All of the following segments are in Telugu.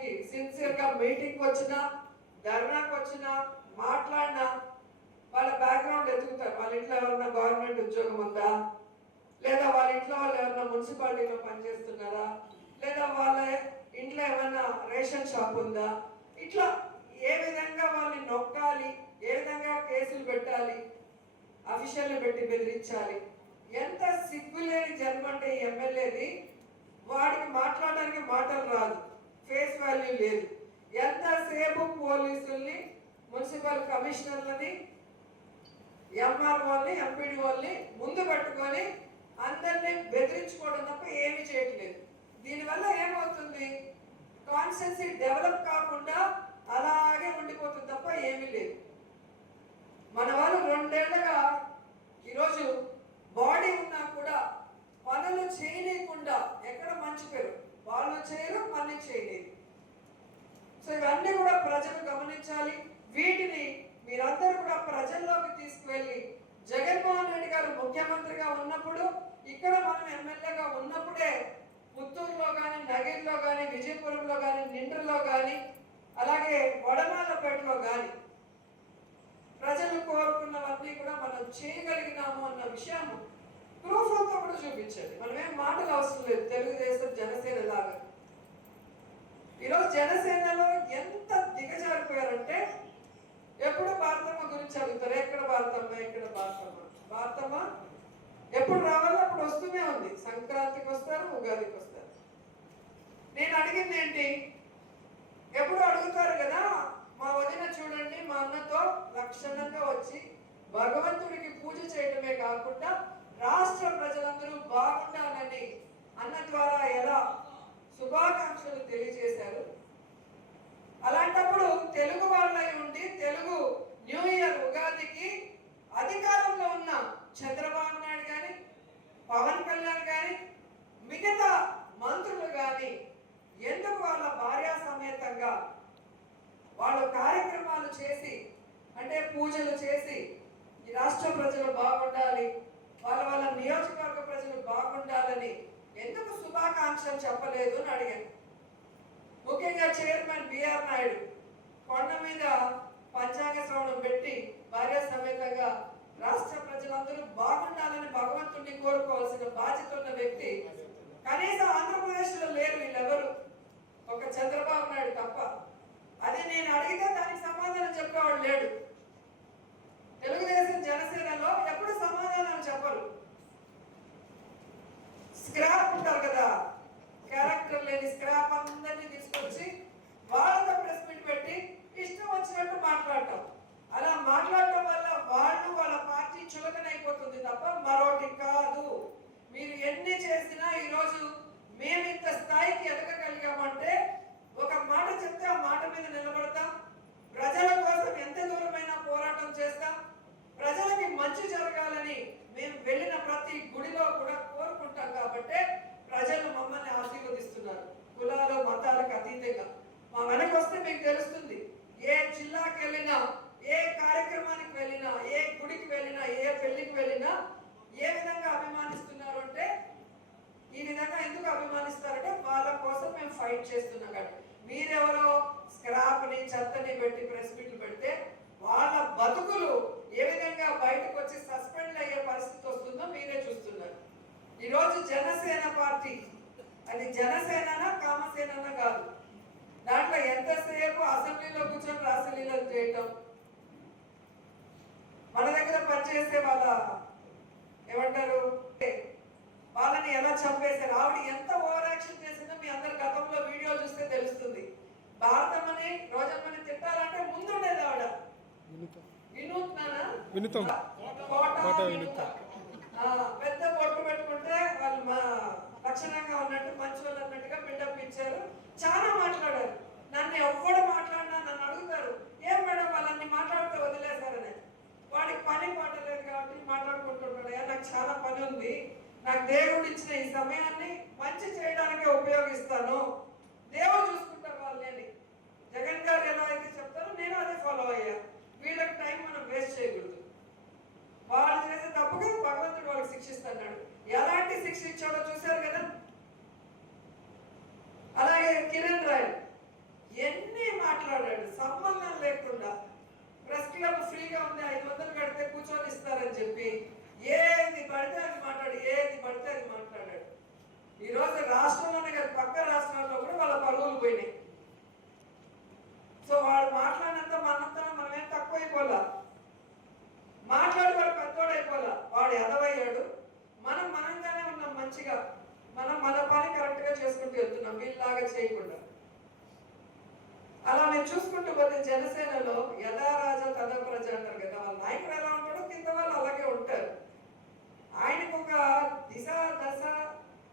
వారికి సిన్సియర్గా మీటింగ్కి వచ్చినా ధర్నాకు వచ్చినా మాట్లాడినా వాళ్ళ బ్యాక్గ్రౌండ్ ఎదుగుతారు. వాళ్ళ ఇంట్లో ఎవరన్నా గవర్నమెంట్ ఉద్యోగం ఉందా, లేదా వాళ్ళ ఇంట్లో వాళ్ళు ఎవరన్నా మున్సిపాలిటీలో పనిచేస్తున్నారా, లేదా వాళ్ళ ఇంట్లో ఏమన్నా రేషన్ షాప్ ఉందా, ఇట్లా ఏ విధంగా వాళ్ళని నొక్కాలి, ఏ విధంగా కేసులు పెట్టాలి, అఫీషియల్ని పెట్టి బెదిరించాలి. ఎంత సిగ్గులేని జన్మ అంటే ఈ ఎమ్మెల్యేది. వాడికి మాట్లాడడానికి మాటలు రాదు, ఫేస్ వాల్యూ లేదు. ఎంతసేపు పోలీసుల్ని, మున్సిపల్ కమిషనర్లని, ఎంఆర్ఓల్ని, ఎంపీడీ వాళ్ళని ముందు పట్టుకొని అందరినీ బెదిరించుకోవడం తప్ప ఏమీ చేయట్లేదు. దీనివల్ల ఏమవుతుంది, కాన్స్టిట్యున్సీ డెవలప్ కాకుండా అలాగే ఉండిపోతుంది తప్ప ఏమీ లేదు. మన వాళ్ళు 2 ఏళ్లుగా ఈరోజు బాడీ ఉన్నా కూడా పనులు చేయలేకుండా ఎక్కడ మంచి పేరు వాళ్ళు చేయరు, పని చేయలేదు. సో ఇవన్నీ కూడా ప్రజలు గమనించాలి. వీటిని మీరందరూ కూడా ప్రజల్లోకి తీసుకువెళ్ళి, జగన్మోహన్ రెడ్డి గారు ముఖ్యమంత్రిగా ఉన్నప్పుడు, ఇక్కడ మనం ఎమ్మెల్యేగా ఉన్నప్పుడే పుత్తూరులో కానీ, నగిరిలో కానీ, విజయపురంలో కానీ, నిండ్రలో కానీ, అలాగే వడమాలపేటలో కానీ ప్రజలు కోరుకున్నవన్నీ కూడా మనం చేయగలిగినాము అన్న విషయం ప్రూఫ్లతో కూడా చూపించండి. మనమేం మాటలు అవసరం లేదు. తెలుగుదేశం, జనసేన లాగా ఈరోజు జనసేనలో ఎంత దిగజారిపోయారంటే ఎప్పుడు భారతమ్మ గురించి అడుగుతారు. ఎక్కడ భారతమ్మ, ఎక్కడ భారతమ్మ, భారతమ్మ ఎప్పుడు రావాలో అప్పుడు వస్తూనే ఉంది. సంక్రాంతికి వస్తారు, ఉగాదికి వస్తారు. నేను అడిగింది ఏంటి, ఎప్పుడు అడుగుతారు కదా, మా వదిన చూడండి మా అన్నతో లక్షణంగా వచ్చి భగవంతుడికి పూజ చేయడమే కాకుండా రాష్ట్ర ప్రజలందరూ బాగుండాలని అన్న ద్వారా ఎలా శుభాకాంక్షలు తెలియజేశారు. అలాంటప్పుడు తెలుగు వాళ్ళై ఉండి తెలుగు న్యూ ఇయర్ ఉగాదికి అధికారంలో ఉన్న చంద్రబాబు నాయుడు కానీ, పవన్ కళ్యాణ్ కానీ, మిగతా మంత్రులు కానీ ఎందుకు వాళ్ళ భార్యా సమేతంగా వాళ్ళు కార్యక్రమాలు చేసి, అంటే పూజలు చేసి ఈ రాష్ట్ర ప్రజలు బాగుండాలి, వాళ్ళ నియోజకవర్గ ప్రజలు బాగుండాలని ఎందుకు శుభాకాంక్షలు చెప్పలేదు అని అడిగాను. ముఖ్యంగా చైర్మన్ బిఆర్ నాయుడు కొండ మీద పంచాంగ శ్రవణం పెట్టి భార్య సమేతంగా రాష్ట్ర ప్రజలందరూ బాగుండాలని భగవంతుడిని కోరుకోవాల్సిన బాధ్యత ఉన్న వ్యక్తి కనీసం ఆంధ్రప్రదేశ్ లో లేరు వీళ్ళెవరు, ఒక చంద్రబాబు నాయుడు తప్ప. అదే నేను అడిగితే దానికి సమాధానం చెప్పేవాడు లేడు. తెలుగుదేశం, జనసేనలో ఎప్పుడు సమాధానం చెప్పరు. స్క్రాప్ ఉంటారు కదా, క్యారెక్టర్ లేని స్క్రాప్ అందరినీ తీసుకొచ్చి వాళ్ళతో ప్రెస్ మీట్ పెట్టి ఇష్టం వచ్చినట్టు మాట్లాడటం. అలా మాట్లాడటం వల్ల వాళ్ళు వాళ్ళ పార్టీ చులకనైపోతుంది తప్ప మరొకటి కాదు. మీరు ఎన్ని చేసినా ఈరోజు మేము ఇంత స్థాయికి ఎదగగలిగామంటే ఒక మాట చెప్తే ఆ మాట మీద నిలబడతాం. ప్రజల కోసం ఎంత దూరమైనా పోరాటం చేస్తాం. ప్రజలకి మంచి జరగాలని మేము వెళ్ళిన ప్రతి గుడిలో కూడా కోరుకుంటాం. కాబట్టి ప్రజలు మమ్మల్ని ఆశీర్వదిస్తున్నారు. కులాలు, మతాలకు అతీతంగా మా వెనక వస్తే మీకు తెలుస్తుంది. ఏ జిల్లాకి వెళ్ళినా, ఏ కార్యక్రమానికి వెళ్ళినా, ఏ గుడికి వెళ్ళినా, ఏ పెళ్లికి వెళ్ళినా ఏ విధంగా అభిమానిస్తున్నారు అంటే, ఈ విధంగా ఎందుకు అభిమానిస్తారంటే వాళ్ళ కోసం మేము ఫైట్ చేస్తున్నాం. కానీ మీరెవరో స్క్రాప్ని, చెత్తని పెట్టి ప్రెస్ మీట్లు పెడితే వాళ్ళ బతుకులు ఏ విధంగా బయటకు వచ్చి సస్పెండ్ అయ్యే పరిస్థితి వస్తుందో మీరే చూస్తున్నారు. ఈరోజు జనసేన పార్టీ, అది జనసేన కామసేన కాదు. దాంట్లో ఎంతసేపు అసెంబ్లీలో కూర్చొని రాసలీలలు చేయటం, మన దగ్గర పనిచేసే వాళ్ళ ఏమంటారు వాళ్ళని ఎలా చంపేశారు. ఆవిడ ఎంత ఓవర్ యాక్షన్ చేసిందో మీ అందరు గతంలో వీడియో చూస్తే తెలుస్తుంది. భారతమ్మని, రోజమ్మని తిట్టాలంటే ముందుండేది ఆవిడ పెద్ద పొట్టు పెట్టుకుంటే వాళ్ళు లక్షణంగా ఉన్నట్టు మంచి వాళ్ళు అన్నట్టుగా బిల్డప్ ఇచ్చారు. చాలా మాట్లాడారు. నన్ను ఎవ్వడు మాట్లాడినా నన్ను అడుగుతారు, ఏం మేడం వాళ్ళని మాట్లాడితే వదిలేశారని. వాడికి పని పట్టలేదు కాబట్టి మాట్లాడుకుంటున్నాడు. నాకు చాలా పని ఉంది, నాకు దేవుడు ఇచ్చిన ఈ సమయాన్ని మంచి చేయడానికే ఉపయోగిస్తాను, దేవుడు చూసుకుంటారు వాళ్ళని. జగన్ గారు ఎలా అయితే చెప్తారో నేను అదే ఫాలో అయ్యా. వీళ్ళకి టైం మనం వేస్ట్ చేయకూడదు. వాళ్ళు చేసే తప్పుగా భగవంతుడు వాళ్ళకి శిక్షిస్తున్నాడు. ఎలాంటి శిక్ష ఇచ్చాడో చూశారు కదా. అలాగే కిరణ్ రాయల్ ఎన్ని మాట్లాడాడు సంబంధం లేకుండా. ప్రెస్ క్లబ్ ఫ్రీగా ఉంది, 500 కడితే కూర్చొని ఇస్తారని చెప్పి ఏది పడితే అది మాట్లాడాడు. ఈరోజు రాష్ట్రంలోనే కాదు, పక్క రాష్ట్రాల్లో కూడా వాళ్ళ పరువులు పోయినాయి. సో వాడు మాట్లాడినంత మనమేం తక్కువైపోలా, మాట్లాడి వాడు పెద్దోడైపోలా, వాడు ఎదవయ్యాడు. మనంగానే ఉన్నాం మంచిగా, మన పని కరెక్ట్ గా చేసుకుంటూ వెళ్తున్నాం, వీళ్ళలాగా చేయకుండా. అలా నేను చూసుకుంటూ పోతే జనసేనలో యథా రాజా తదా ప్రజ అంటారు కదా, వాళ్ళ నాయకుడు ఎలా ఉంటాడో కింద వాళ్ళు అలాగే ఉంటారు. ఆయనకు ఒక దిశ దశ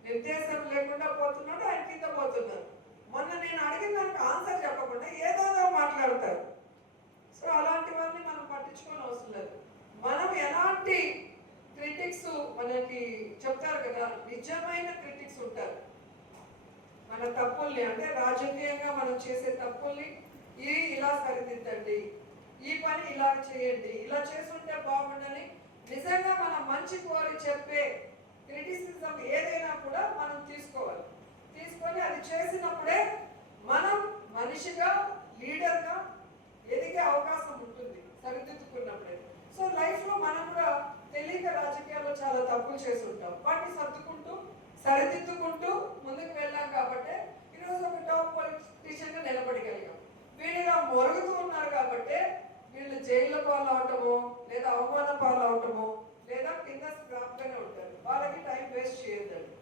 నిర్దేశం లేకుండా పోతున్నాడు, ఆయన కింద పోతున్నారు. మొన్న నేను అడిగిన దానికి ఆన్సర్ చెప్పకుండా ఏదోదో మాట్లాడతారు. సో అలాంటి వాళ్ళని మనం పట్టించుకోని అవసరం లేదు. మనం ఎలాంటి క్రిటిక్స్ మనకి చెప్తారు కదా, నిజమైన క్రిటిక్స్ ఉంటారు. మన తప్పుల్ని, అంటే రాజకీయంగా మనం చేసే తప్పుల్ని ఇలా సరిదిద్దండి, ఈ పని ఇలా చేయండి, ఇలా చేస్తుంటే బాగుండని నిజంగా మనం మంచి కోరి చెప్పే క్రిటిసిజం ఏదైనా కూడా మనం తీసుకొని అది చేసినప్పుడే మనం మనిషిగా, లీడర్గా ఎదిగే అవకాశం ఉంటుంది, సరిదిద్దుకున్నప్పుడే. సో లైఫ్లో మనం కూడా తెలియక రాజకీయాల్లో చాలా తప్పులు చేసి ఉంటాం, వాటిని సరిదిద్దుకుంటూ ముందుకు వెళ్ళాం కాబట్టి ఈరోజు ఒక టాప్ పొలిటీషియన్గా నిలబడగలిగాం. వీళ్ళు ఇలా మొరుగుతూ ఉన్నారు కాబట్టి వీళ్ళు జైల్లో పాలు అవటమో లేదా అవమాన పాలు అవటమో లేదా కింద స్క్రాప్గానే ఉంటారు. వాళ్ళకి టైం వేస్ట్ చేయొద్దండి.